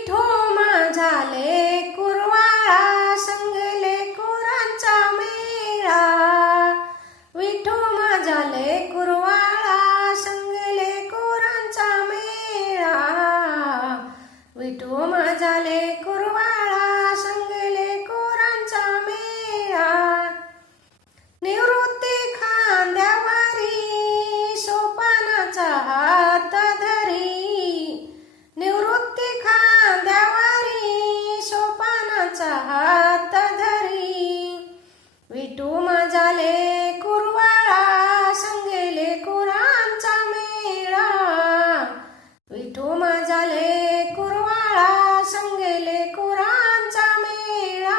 विठो माझा लेकुरवाळा संगले कुरांचा मेळा। विठो माझा लेकुरवाळा संगले कुरांचा मेळा। विठो माझा लेकुरवाळा संगले कुरांचा मेळा। निवृत्ती खांद्यावरी सोपानाचा हात धरी। निवृत्ती खांद्यावरी सोपानाचा हात धरी। विठू माझा लेकुरवाळा संगले कुरांचा मेळा। विठू माझा लेकुरवाळा संगले कुरांचा मेळा।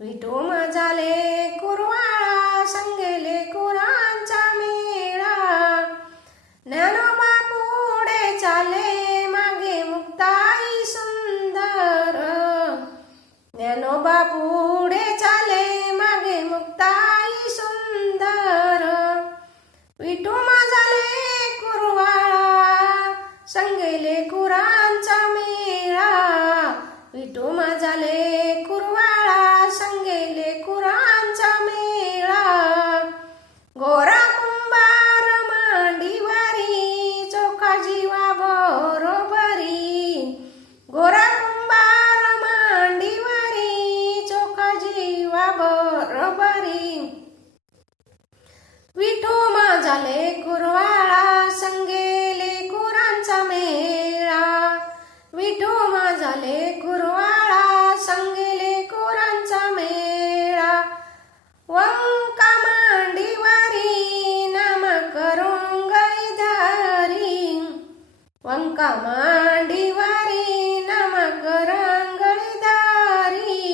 विठू माझा लेकुरवाळा संगले कुरांचा मेळा। ज्ञानोबा पुढे चाले मागे मुक्ताई सुंदर। ज्ञानोबा पुढे चाले मागे मुक्ताई सुंदर। विठू माझा लेकुरवाळा संगले कुरांचा मेळा। विठू माझा लेकुरवाळा संगले कुरांचा मेळा। गोरा कुंभार मांडीवरी चोखा जीवा बरोबरी। गोरा कुंभार मांडीवरी चोखा जीवा बरोबरी। विठू माझा लेकुरवाळा संगले कुरांचा मेळा। विठू माझा लेकुरवाळा संगले कुरांचा मेळा। वंका मांडीवरी नाम करून गळीधारी। वंका मांडीवरी नाम करून गळीधारी।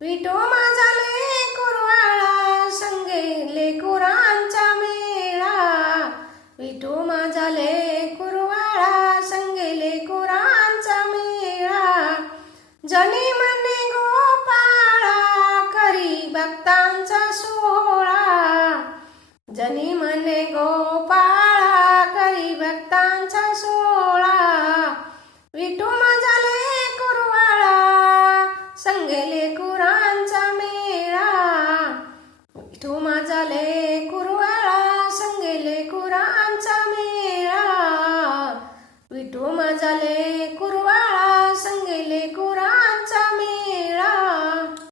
विठू माझा लेकुरवाळा संगले कुरांचा मेळा। विठू माझा लेकुरवाळा संगले कुरांचा मेळा। जनी म्हणे गोपाळा करी भक्तांचा सोहळा। जनी म्हणे गोपाळा